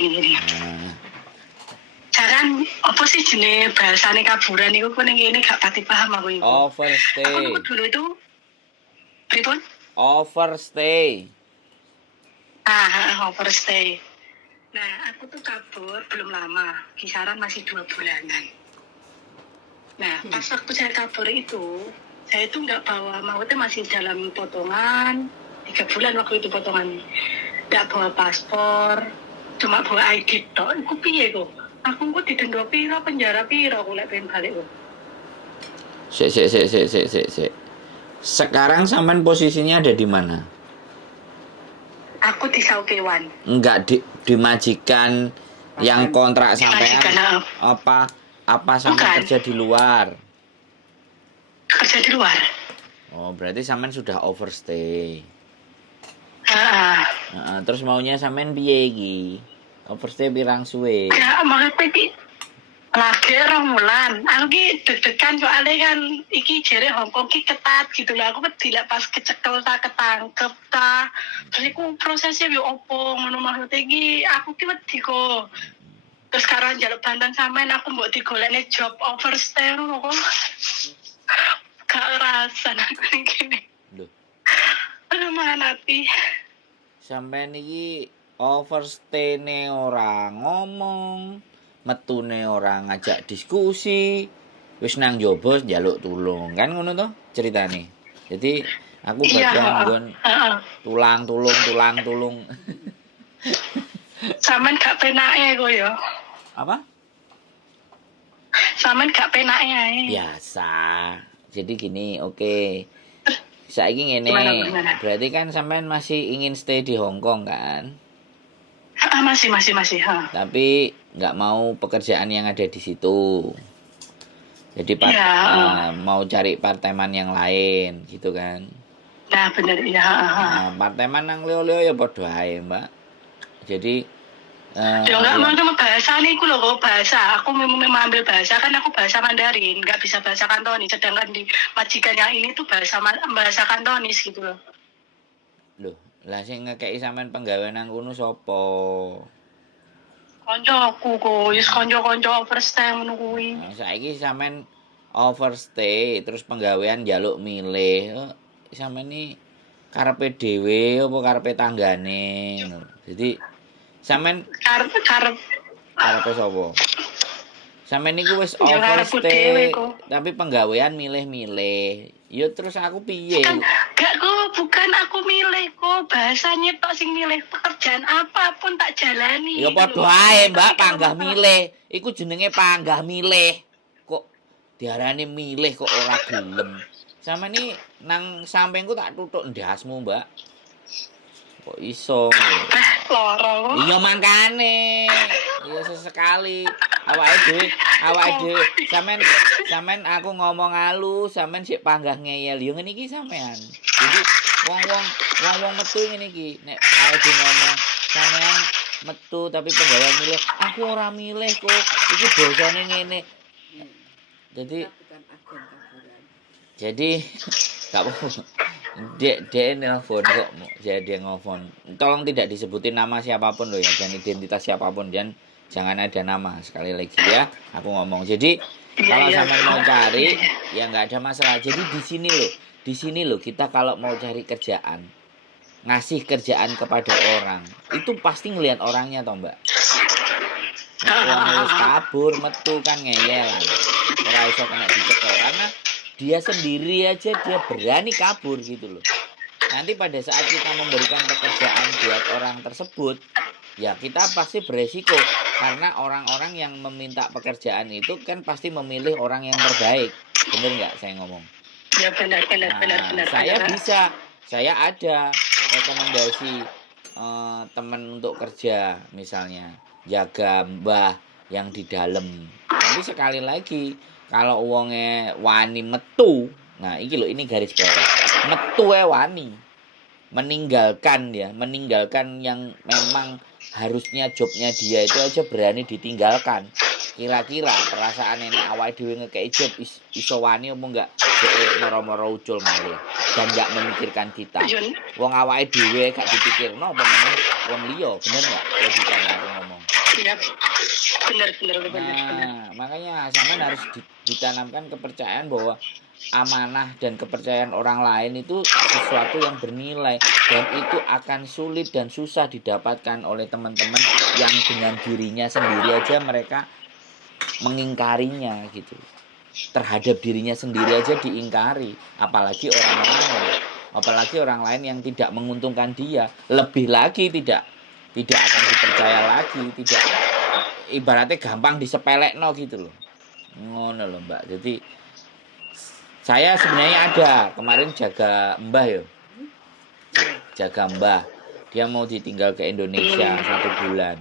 gini. Nah, Jangan apa sih jenis bahasane kaburan iku ning kene gak pati paham aku iku. Aku overstay. dulu itu pripun? Overstay. Overstay. Nah, aku tuh kabur belum lama, kisaran masih 2 bulanan. Nah, pas waktu saya kabur itu, saya itu nggak bawa, maksudnya masih dalam potongan, 3 bulan waktu itu potongan. Nggak bawa paspor, cuma bawa ID tok. Aku piye kok? Aku kok didenda piro, penjara piro, aku lek pengen balik kok. Sik. Sekarang sampean posisinya ada di mana? Aku di Saukewan. Enggak di majikan yang kontrak sampean apa sampean kerja di luar? Kerja di luar. Oh, berarti sampean sudah overstay. Heeh. Terus maunya sampean piye iki? Overstay pirang suwe? Ya, maksudnya iki lagi romulan. Aku ki deg-degan soalnya kan iki jere Hongkong ki ketat gitu lah. Aku tidak pas kecekel ta ketangkep ta. Terus iku prosesnya yo opo ngono maksudnya iki aku ki wedi kok. Terus sekarang jaluk bantuan sampean aku mbok digolekne job overstay ngono kok. Gak rasa aku ning kene. Loh, Aduh manati. sampean iki overstay-ne ora ngomong, metune ora ngajak diskusi, wis nang njaba njaluk tulung. Kan ngono to ceritane. Jadi aku bagian nggon tulang. Sampean gak penake kok ya. Apa? Sampean gak penake ae. Biasa. Jadi gini, oke. Saiki ngene. Gimana? Berarti kan sampean masih ingin stay di Hong Kong kan? Masih. Tapi nggak mau pekerjaan yang ada di situ. Jadi mau cari part-time yang lain gitu kan? Nah bener iya. Part-time nang leo-leo ya padha ae, Mbak. Jadi ya enggak mau cuma bahasa nih aku loh bahasa. Aku memang ambil bahasa kan aku bahasa Mandarin, nggak bisa bahasa Kantonis. Sedangkan di majikan yang ini tuh bahasa Kantonis gitu loh. Loh, lah sing ngekeki sampean penggawe nang kono sapa? Koncoku kok, wis kanca-kanca overstay ngono kuwi. Nah, saiki sampean overstay terus penggawean njaluk milih. Sampean iki karepe dhewe apa karepe tanggane ngono. Jadi sampean karepe sapa? Sampean niku wis overstay tapi penggawean milih-milih. Ya terus aku piye? Bukan aku milih kok, bahasanya tok sing milih, pekerjaan apapun tak jalani. Ya padha ae, Mbak, panggah milih. Iku jenenge panggah milih. Kok diarani milih kok ora gelem. Sama ni nang sampingku tak tutuk ndasmu, Mbak. Kok iso? Loro. Iya mangkane. Iya sesekali. Awake dhewe. Sampean aku ngomong halus, sampean sik panggah ngeyel. Yo ngene iki sampean. Jadi wong metu ngene iki. Nek awake ngomong sampean metu tapi penggawean milih, aku ora milih kok. Iki bosone ngene. Jadi gak apa-apa. Dia nelfon kok, dia ngofon. Tolong tidak disebutin nama siapapun loh ya, dan identitas siapapun, jangan ada nama sekali lagi ya. Aku ngomong. Jadi kalau sama mau cari ya nggak ada masalah. Jadi di sini loh kita kalau mau cari kerjaan, ngasih kerjaan kepada orang, itu pasti ngelihat orangnya toh Mbak. Wong harus kabur metu kan ngeyelan. Ora iso kena dicekel karena dia sendiri aja dia berani kabur gitu loh. Nanti pada saat kita memberikan pekerjaan buat orang tersebut, ya kita pasti beresiko karena orang-orang yang meminta pekerjaan itu kan pasti memilih orang yang terbaik. Bener nggak saya ngomong? Ya benar. Saya ada rekomendasi teman untuk kerja misalnya jaga mbah yang di dalam. Tapi sekali lagi kalau uangnya wani metu, nah ini garis bawah, metu wani meninggalkan yang memang harusnya jobnya dia itu aja berani ditinggalkan. Kira-kira perasaan nenek awake dhewe ngekeki job iso wani apa enggak moro-moro ucul malih dan enggak memikirkan kita. Wong awake dhewe gak dipikirno apa meneh wong liya, bener enggak logikane aku ngomong. Iya, benar. Nah, makanya sampean harus ditanamkan kepercayaan bahwa amanah dan kepercayaan orang lain itu sesuatu yang bernilai, dan itu akan sulit dan susah didapatkan oleh teman-teman yang dengan dirinya sendiri aja mereka mengingkarinya gitu. Terhadap dirinya sendiri aja diingkari, apalagi orang lain yang tidak menguntungkan dia, lebih lagi tidak akan dipercaya lagi, tidak, ibaratnya gampang disepelekno gitu loh. Ngono loh Mbak. Jadi saya sebenarnya ada kemarin jaga Mbah yo. Jaga Mbah. Dia mau ditinggal ke Indonesia 1 bulan.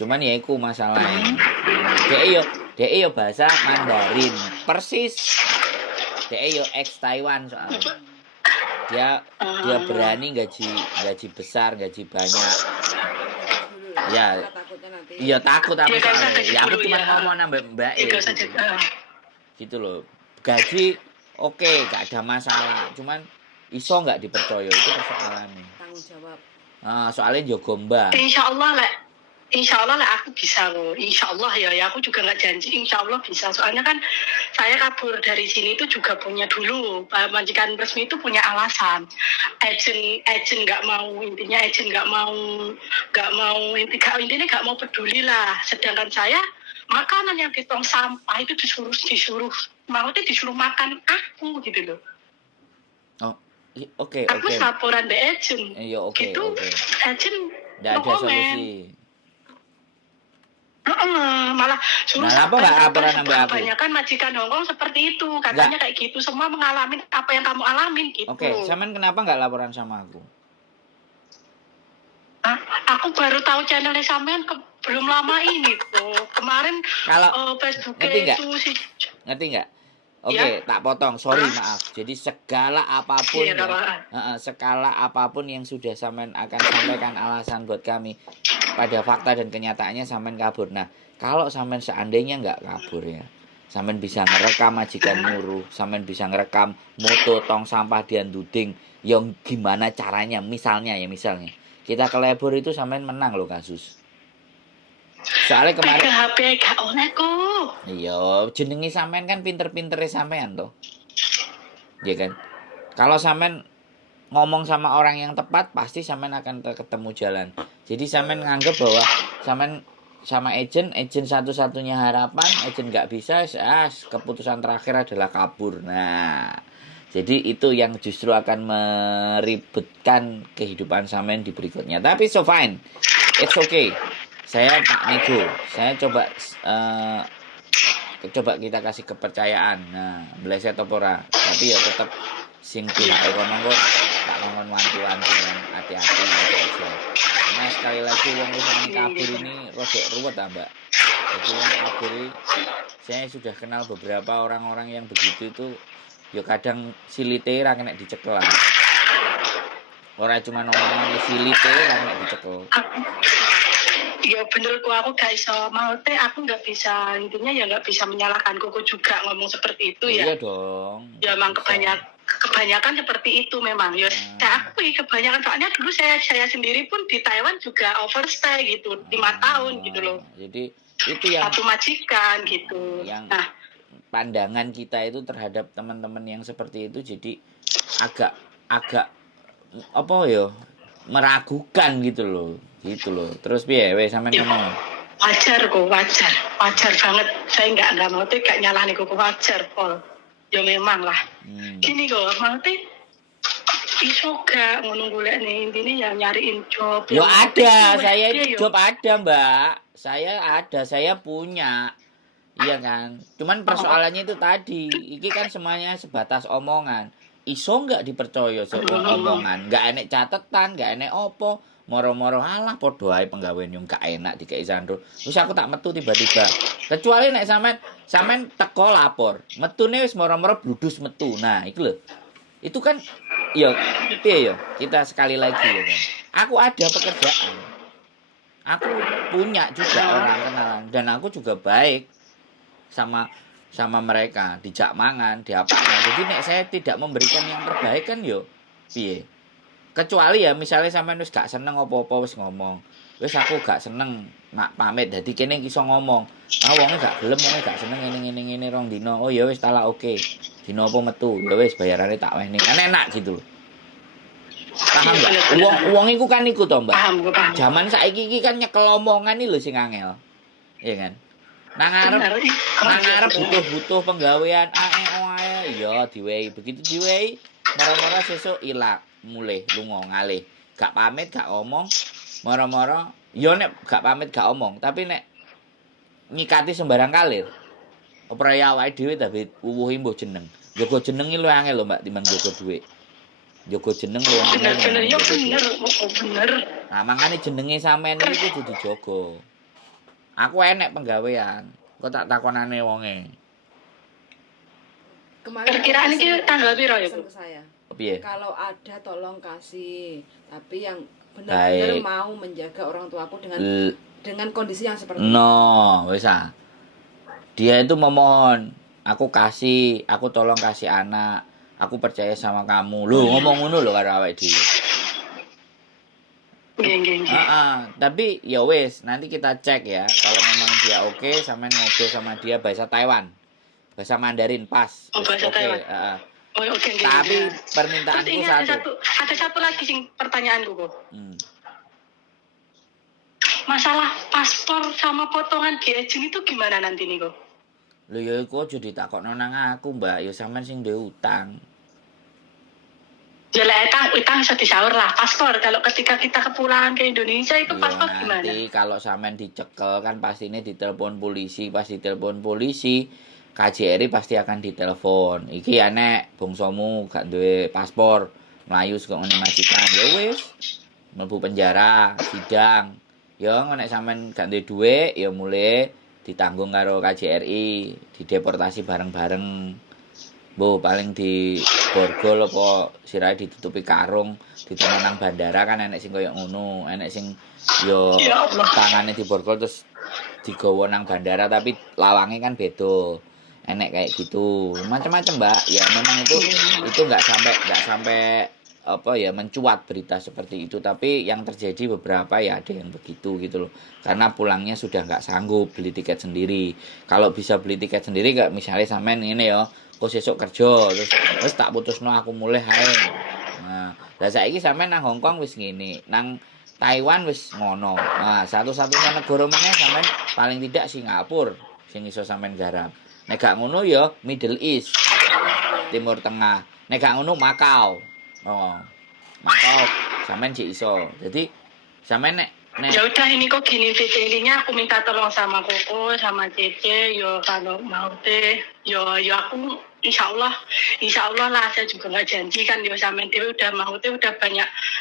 Cuman ya iku masalahnya. Dia yo bahasa Mandarin persis. Dia yo ex Taiwan soalnya. Dia berani gaji besar, gaji banyak. Ya, iya takut aku soalnya. Ya aku cuma ngomong nambah Mbak gitu loh. Gaji oke, gak ada masalah. Cuman iso nggak dipercaya itu persoalannya. Tanggung jawab. Soalnya jogo Mbak. Insya Allah lah aku bisa loh. Insya Allah ya aku juga nggak janji. Insya Allah bisa. Soalnya kan saya kabur dari sini itu juga punya dulu. Majikan resmi itu punya alasan. Agent nggak mau, intinya agent nggak mau intinya nggak mau peduli lah. Sedangkan saya makanan yang di tong sampah itu disuruh makan aku gitu loh. Oh, oke. Aku laporan be agent. Iya oke. Gitu, agent nggak ada solusi. Malah suruh apa nggak laporan sampai aku? Kebanyakan majikan Hongkong seperti itu, katanya kayak gitu, semua mengalami apa yang kamu alamin gitu. Oke, Samen kenapa nggak laporan sama aku? Aku baru tahu channelnya Samen belum lama ini tuh. Kemarin kalau Facebooknya itu sih. Ngerti nggak? Oke, tak potong. Sorry, maaf. Jadi segala apapun skala apapun yang sudah Samen akan sampaikan alasan buat kami, pada fakta dan kenyataannya Samen kabur. Nah, kalau Samen seandainya nggak kabur ya, Samen bisa ngerekam majikan nyuruh, Samen bisa ngerekam moto tong sampah dian duding, yang gimana caranya, misalnya kita ke labor itu Samen menang loh kasus. Soalnya kemarin HP gak olehku. Iya, jenenge Samen kan pinter-pintere sampean toh. Iya kan? Kalau Samen ngomong sama orang yang tepat, pasti Samen akan ketemu jalan. Jadi Samen nganggep bahwa Samen sama agent satu-satunya harapan, agent nggak bisa, keputusan terakhir adalah kabur. Nah, jadi itu yang justru akan meribetkan kehidupan Samen di berikutnya. Tapi so fine, it's okay. Saya tak nego, saya coba kita kasih kepercayaan. Nah, meleset apa ora? Tapi ya tetap sing pihak ekonomi kok tak ngomong wanti-wanti kan, hati-hati gitu aja. Karena sekali lagi wong wong kabur ini rodok ruwet Mbak. Jadi wong kabur ini, saya sudah kenal beberapa orang-orang yang begitu itu, ya kadang silite ra kena dicekel lah. Ora cuma ngomong silite ra kena dicekel. Ya benerku aku gak bisa aku nggak bisa, intinya ya nggak bisa menyalahkan Koko juga ngomong seperti itu ya. Iya dong. Ya emang kebanyakan seperti itu memang. Ya aku kebanyakan, soalnya dulu saya sendiri pun di Taiwan juga overstay gitu 5 tahun gitu loh. Jadi itu yang satu majikan gitu. Yang pandangan kita itu terhadap teman-teman yang seperti itu jadi agak apa ya, meragukan gitu loh. Terus piye weh sampean ngomong? Wajar banget. Saya nggak mau gak nyalahne kok, wajar Pol. Ya memang lah. Gini kok, maksudnya iso gak ngono golek nih, intine ya nyariin job. Yo ada, saya itu job ada, Mbak. Saya punya. Iya kan? Cuman persoalannya itu tadi, iki kan semuanya sebatas omongan. Iso nggak dipercaya omongan, nggak enek catetan, nggak enek opo. Moro-moro alah padha ae penggawean yang gak enak dikei Sandro. Terus aku tak metu tiba-tiba. Kecuali nek sampean teko lapor, metune wis moro-moro bludus metu. Nah, itu lho. Itu kan ya piye ya? Kita sekali lagi ya kan. Aku ada pekerjaan. Aku punya juga orang kenalan dan aku juga baik sama mereka, dijak mangan, diapaknya. Jadi nek saya tidak memberikan yang terbaik kan yo piye? Kecuali ya misalnya sampean wis gak seneng apa-apa wis ngomong. wis aku gak seneng nak pamit dadi kene iso ngomong. Ah wonge gak gelem, wonge gak seneng ngene rong dino. Oh ya wis talak oke. Dino apa metu? Ya wis bayarane tak wehne. Kan enak gitu loh. Paham gak? Wong iku kan iku to, Mbak. Paham, gue paham. Zaman saiki iki kan nyekel omongan iki lho sing angel. Iya kan? Nang ngarep butuh penggawean oae ya diwehi. Begitu diwehi, mara-mara sesuk ilang, mulih lunga ngalih. Gak pamit, gak omong. Mara-mara ya nek gak pamit, gak omong, tapi nek nyikati sembarang kalir. Opera ya awake dhewe tapi wuwuhi mbuh jeneng. Jaga jeneng iki luwih angel lho, Mbak, timbang jaga dhuwit. Jaga jeneng luwih angel. Bener, ya bener. Nah, makane jenenge sampean iki kudu dijaga. Aku enek penggawean. Kok tak takonane wonge. Kemarin Perkiraan ini tanggal piro ya, pesan Bu? ke saya. Piye? Kalau ada tolong kasih, tapi yang Baik. benar-benar mau menjaga orang tuaku dengan kondisi yang seperti itu. No, wis ah. Dia itu memohon, aku tolong kasih anak. Aku percaya sama kamu. Loh, ngomong ngono lho karo awake dhewe. Nggih. Tapi ya wis, nanti kita cek ya. Kalau memang dia oke, sampean ngobrol sama dia bahasa Taiwan. Bahasa Mandarin pas. Oh, bahasa Oke, Taiwan. Oh, oke. Tapi Terus permintaanku ini satu. ada satu lagi sing pertanyaanku, Bu. Hmm. Masalah paspor sama potongan gaji itu gimana nanti nih, kok? Lho ya iku aja ditakokno nang aku, Mbak. Ya sampean sing duwe utang. Ya lah, utang bisa disaur lah. Paspor, kalau ketika kita kepulangan ke Indonesia itu Ya, paspor gimana? nanti kalau sampean dicekel kan pastinya ditelepon polisi. Pas ditelepon polisi, KJRI pasti akan ditelepon. Iki ya nek bangsamu gak duwe paspor, mlayu saka universitas. Ya wis, mlebu penjara, sidang. Ya nek sampean gak duwe dhuwit ya mulai ditanggung karo KJRI, dideportasi bareng-bareng. Mbok paling di borgol apa sirahe ditutupi karung, ditemen nang bandara kan enek sing koyo ngono, enek sing yo Ya Allah. tangane di borgol terus digawa nang bandara tapi lawange kan beda. Enek kayak gitu. Macam-macam, Mbak. Ya memang itu enggak sampai apa ya mencuat berita seperti itu, tapi yang terjadi beberapa ya ada yang begitu gitu loh. Karena pulangnya sudah enggak sanggup beli tiket sendiri. Kalau bisa beli tiket sendiri enggak misalnya sampean ngene ya, kok sesuk kerja terus tak putusno aku mulih ae. Nah, lah saiki sampean nang Hong Kong wis ngene, nang Taiwan wis ngono. Nah, satu-satunya negara meneh sampean paling tidak Singapura sing iso sampean garap. Nek gak ngono ya Middle East, Timur Tengah. Nek gak ngono Makau. Oh. Makau sampean sik iso. Jadi sampean nek Ya udah, ini kok gini ininya aku minta tolong sama Koko sama Cece. Yo kalau mau teh yo aku insya Allah lah, saya juga nggak janji kan, yo sama Dewi udah mau teh udah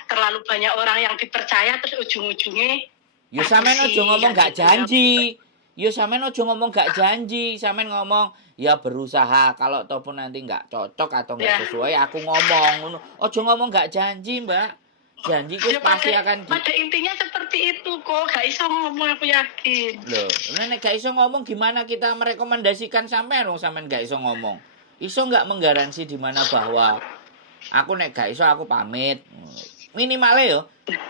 terlalu banyak orang yang dipercaya terus ujung-ujungnya yo sampean aja ngomong gak janji. Yo sampean aja ngomong gak janji, sampean ngomong ya berusaha, kalau ataupun nanti nggak cocok atau nggak sesuai aku ngomong ngono. Aja ngomong gak janji, Mbak. Janji ku pasti akan pada intinya seperti itu kok, gak iso ngomong aku yakin. Loh, nek gak iso ngomong gimana kita merekomendasikan sampean wong sampean gak iso ngomong. Iso nggak menggaransi di mana bahwa aku nek gak iso aku pamit. Minimalnya yo.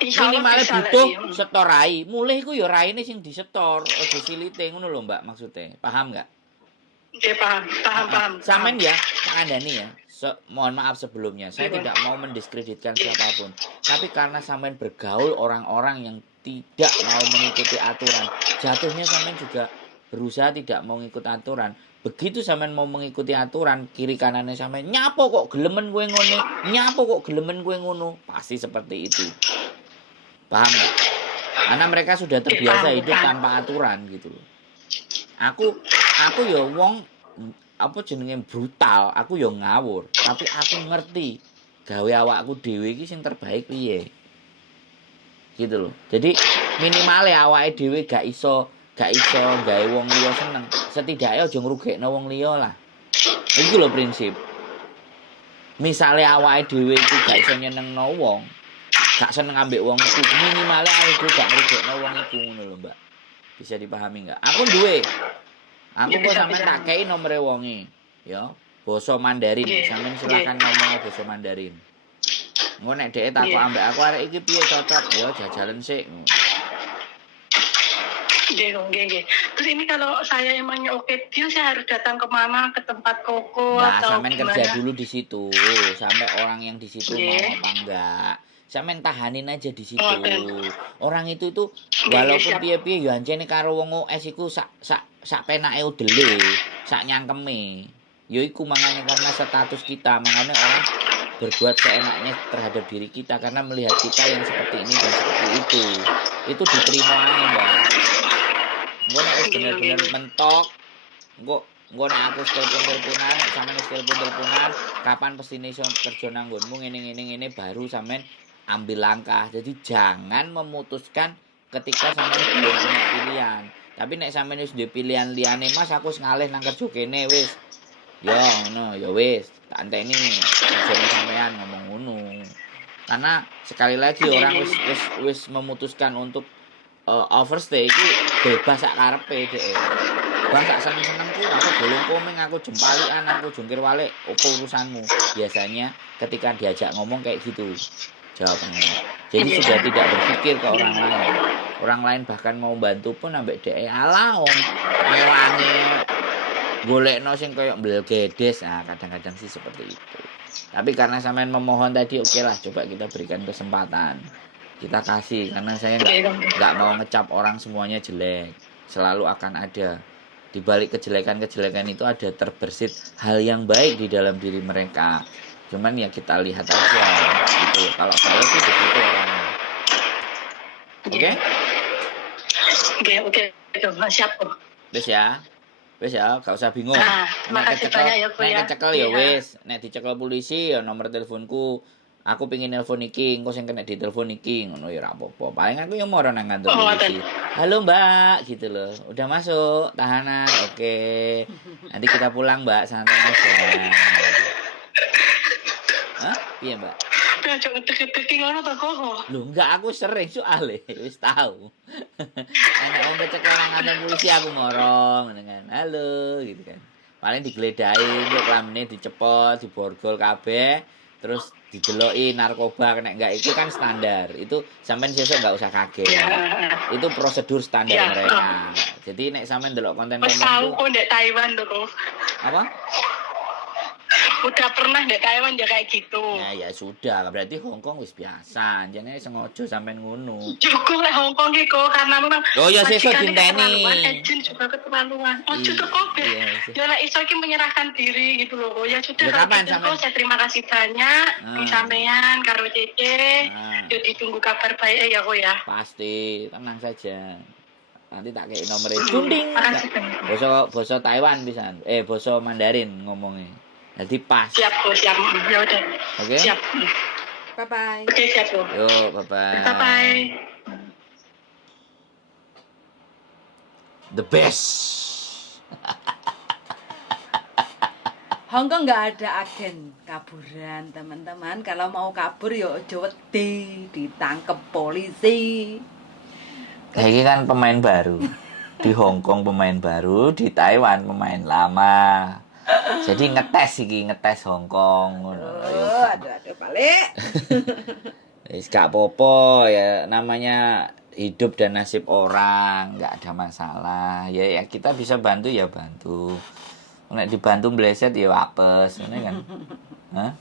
Minimalnya butuh setor rai. Mulih iku yo raine sing disetor, aja silite ngono lho, Mbak, maksudnya. Paham enggak? Oke, paham. Sampean ya, tak andani ya. Mohon maaf sebelumnya, saya tidak mau mendiskreditkan siapapun. Tapi karena sampean bergaul orang-orang yang tidak mau mengikuti aturan, jatuhnya sampean juga berusaha tidak mau mengikuti aturan. Begitu sampean mau mengikuti aturan, kiri kanannya sampean nyapo kok gelemen gue ngono, pasti seperti itu. Paham nggak? Karena mereka sudah terbiasa hidup tanpa aturan gitu loh. Aku ya wong apa jenenge brutal, aku ya ngawur, tapi aku ngerti gawe awakku dhewe iki sing terbaik piye. Gitu loh. Jadi minimale awake dhewe gak iso gawe wong liya seneng. Setidaknya aja ngrugekno wong liya lah. Iku lho prinsip. Misale awake dhewe iki gak iso nyenengno wong, gak seneng ambek wong iku, minimale awake dhewe gak ngrugekno wong iku ngono lho, Mbak. Bisa dipahami enggak? Aku duwe. Aku kok sampean tak kei nomere wonge, ya. Basa Mandarin, sampean silakan ngomong basa Mandarin. Engko nek dhek takok ambek aku arek iki piye cocok, ya jajalan sik. Nggih. Terus ini kalau saya emangnya oke deal, saya harus datang kemana? Ke tempat koko Nah, atau sampean gimana? kerja dulu di situ, sampai orang yang di situ mau Nggih. apa enggak. Sampean tahanin aja di situ. Ngoten. Orang itu tuh Nggih, walaupun siap. piye-piye ya ancene karo wong OS iku sak penake udele, sak nyangkeme. Ya iku mangane karena status kita, makanya orang berbuat seenaknya terhadap diri kita karena melihat kita yang seperti ini dan seperti itu. Itu diterima ae, Mbak. Engko nek wis bener-bener mentok, engko nek aku telepon-teleponan, nek sampean wis telepon-teleponan, kapan pestine iso kerja nang nggonmu ngene baru sampean ambil langkah. Jadi jangan memutuskan ketika sampean belum punya pilihan. Tapi nek sampean wis duwe pilihan liyane, Mas aku wis ngalih nang kerja kene wis. Ya ngono, ya wis, tak anteni kerjane sampean ngomong ngono. Karena sekali lagi orang wis memutuskan untuk overstay itu bebas sak karepe dhek. Bang sak seneng-senengku aku bolong komeng, aku jempalian, aku jungkir walik, apa urusanmu? Biasanya ketika diajak ngomong kayak gitu jawabannya. Jadi sudah tidak berpikir ke orang lain. Orang lain bahkan mau bantu pun ambek dhek ala ngelangi golekno sing koyo mbelgedes. Nah, kadang-kadang sih seperti itu. Tapi karena sampean memohon tadi, oke lah, coba kita berikan kesempatan. Kita kasih karena saya nggak mau ngecap orang semuanya jelek. Selalu akan ada di balik kejelekan-kejelekan itu ada terbersit hal yang baik di dalam diri mereka. Cuman ya kita lihat aja gitu. Kalau saya sih begitu orangnya. Oke? Oke. Siap kok. Wis ya, gak usah bingung. Makasih banyak ya, Bu ya. Nek kecekel ya wis, nek dicekel polisi ya nomor teleponku. Aku pengin nelpon iki, engko sing kena ditelepon iki, ngono ya ora apa-apa. Paling aku yang moro nang kantor polisi. Halo Mbak, gitu loh. Udah masuk tahanan. Oke. Nanti kita pulang, Mbak, santai aja. Hah? Piye, Mbak? Udah jangan deket-deket ngono to kok. Loh, enggak, aku sering soalnya wis tahu. Enak wong kecekel nang kantor polisi aku moro dengan halo gitu kan. Paling digeledahi, kok kelamene dicepot, diborgol kabeh. Terus dideloki narkoba kena enggak, itu kan standar. Itu sampean sesuk enggak usah kaget. Itu prosedur standar mereka. Jadi nek sampean delok konten-konten itu tahu kok ndek Taiwan lho. Apa? Udah pernah ndek Taiwan ya kayak gitu. Ya sudah, berarti Hong Kong wis biasa. Jane sengaja sampean ngono. Cukup lah Hong Kong iki kok karena memang oh ya sesuk dinteni. Agent juga keterlaluan. Oh cukup kok. Ya lah iso iki menyerahkan diri gitu loh. Ya sudah kapan sampean? Saya terima kasih banyak sampean karo Cece. Yo ditunggu kabar baik ya kok ya. Pasti, tenang saja. Nanti tak kei nomor dunding. Basa Taiwan pisan. Basa Mandarin ngomongnya. Jadi pas. Siap. Ya udah. Oke. Siap. Bye bye. Oke, siap. Yuk, bye-bye. Bye-bye. The best. Hongkong nggak ada agen kaburan teman-teman. Kalau mau kabur ya ojo wedi, ditangkep polisi. Ini kan pemain baru. Di Hong Kong pemain baru, di Taiwan pemain lama. Jadi ngetes Hong Kong. Aduh balik. Wis gak apa-apa ya, namanya hidup dan nasib orang, nggak ada masalah. Ya kita bisa bantu ya bantu. Nek dibantu bleset ya apes, ngene kan. Hah?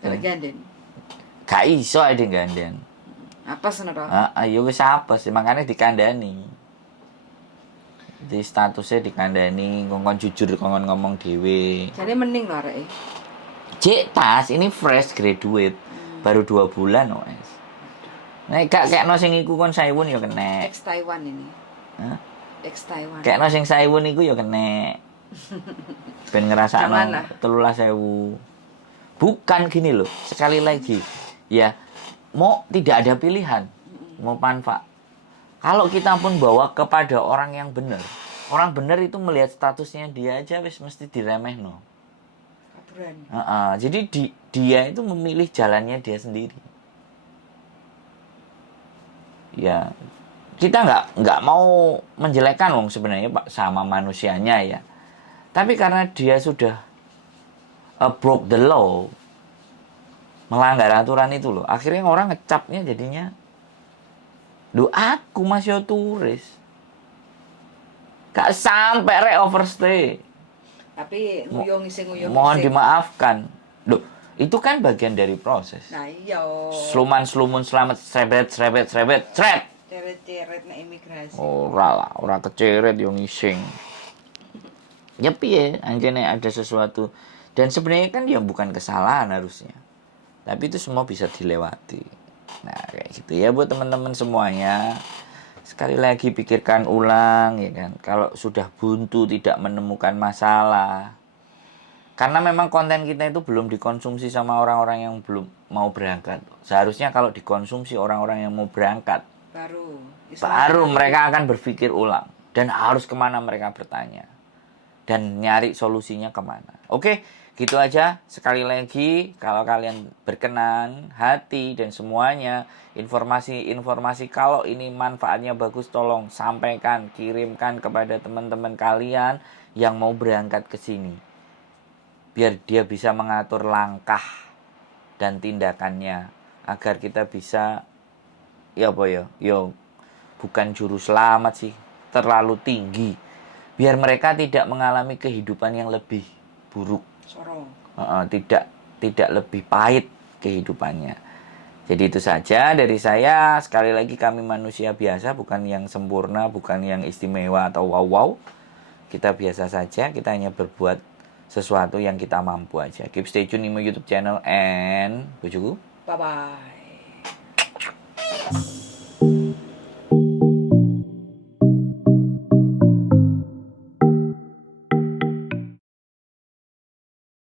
Ganden. Gak iso ade ganden. Apes ngono to? Heeh, ya wis apes, makanya dikandani. Di statusnya dikandani, ngomong jujur, ngomong dhewe. Jadi mending lho areke. Cek tas ini fresh graduate, baru 2 bulan OS. Nek gak kekno sing iku kon Saiwon ya kena. Ex Taiwan ini. Hah? Ex Taiwan. Kekno sing Saiwon iku ya kena. Ben ngrasakno 13.000. Bukan gini loh, sekali lagi. Ya, mau tidak ada pilihan, mau manfaat. Kalau kita pun bawa kepada orang yang benar, orang benar itu melihat statusnya dia aja wis mesti diremehno. Jadi dia itu memilih jalannya dia sendiri. Ya, kita nggak mau menjelekkan wong sebenarnya Pak sama manusianya ya. Tapi karena dia sudah broke the law, melanggar aturan itu loh, akhirnya orang ngecapnya jadinya, aku masih turis. Gak sampai rek overstay. Tapi nguyung iseng nguyung. Mohon iseng. dimaafkan. Loh, itu kan bagian dari proses. Nah iya. Sluman selamat srebet. Ceret-ceret nek imigrasi. Ora keceret yo ngising. Ya piye, anjene ada sesuatu. Dan sebenarnya kan ya bukan kesalahan harusnya. Tapi itu semua bisa dilewati. Nah, kayak gitu ya buat teman-teman semuanya. Sekali lagi pikirkan ulang ya kan. Kalau sudah buntu tidak menemukan masalah. Karena memang konten kita itu belum dikonsumsi sama orang-orang yang belum mau berangkat. Seharusnya kalau dikonsumsi orang-orang yang mau berangkat, baru mereka akan berpikir ulang. Dan harus kemana mereka bertanya. Dan nyari solusinya kemana. Oke, gitu aja. Sekali lagi, kalau kalian berkenan, hati, dan semuanya, informasi kalau ini manfaatnya bagus, tolong sampaikan, kirimkan kepada teman-teman kalian yang mau berangkat ke sini. Biar dia bisa mengatur langkah dan tindakannya. Agar kita bisa, bukan juru selamat sih, terlalu tinggi. Biar mereka tidak mengalami kehidupan yang lebih buruk. Tidak lebih pahit kehidupannya. Jadi itu saja dari saya. Sekali lagi kami manusia biasa, bukan yang sempurna, bukan yang istimewa atau wow. Kita biasa saja, kita hanya berbuat sesuatu yang kita mampu aja. Keep stay tune di my YouTube channel and bojoku. Bye-bye.